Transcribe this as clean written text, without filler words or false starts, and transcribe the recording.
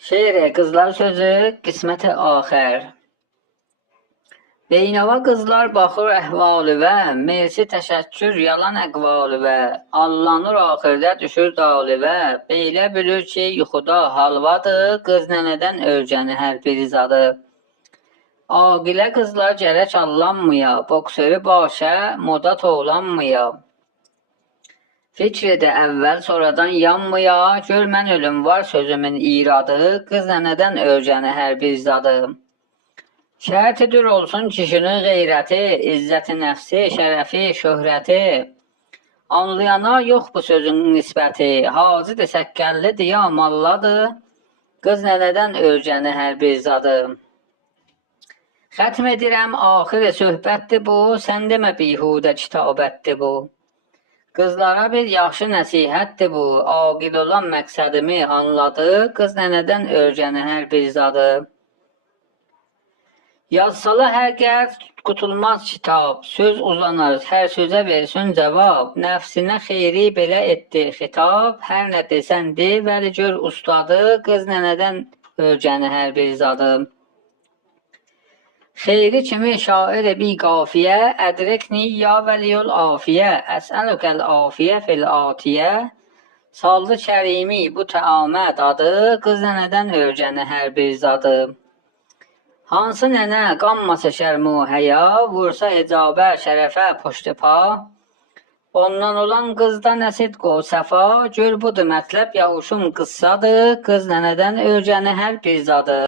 Şeiri qızlar sözü qisməti axər. Beynava qızlar baxır əhvalüvə, mersi təşəkkür yalan əqvalüvə, allanır axirdə düşür dalüvə, beylə bülür ki, yuxuda halvadır, qız nənədən ölcəni hər bir zadı. Aqilə qızlar gərək allanmaya, boksörü başə, moda toğlanmaya. Fikri də əvvəl sonradan yanmaya, gör mən ölüm var sözümün iradı, qız nənədən ölcəni hər bir zadı. Şərtidir olsun kişinin qeyrəti, izzəti nəfsi, şərəfi, şöhrəti. Anlayana yox bu sözün nisbəti, hacı desək gəllidir ya malladır, qız nənədən ölcəni hər bir zadı. Xətm edirəm axir söhbətdir bu, sən demə bihudə kitabətdir bu. Qızlara bir yaxşı nəsihətdir bu, aqil olan məqsədimi anladı, qız nənədən ölcəni hər bir zadı. Yazsala hər qərz qutulmaz kitab, söz uzanar, hər sözə versin cavab, nəfsinə xeyri belə etdi xitab, hər nə desən de, vəli gör ustadı, qız nənədən ölcəni hər bir zadı. Xeyri kimi şair bir qafiyə, ədrəkni ya vəliyul afiyə, əsəlükəl afiyə fil atiyə, saldı kərimi bu təamə dadı, qız nənədən ölcəni hər bir zadı. Hansı nənə qanmasa şərmu həya, vursa hicabə, şərəfə, poştipa, ondan olan qızda nəsid qo səfa, gör budur mətləb yavuşum qıssadır, qız nənədən ölcəni hər bir zadı.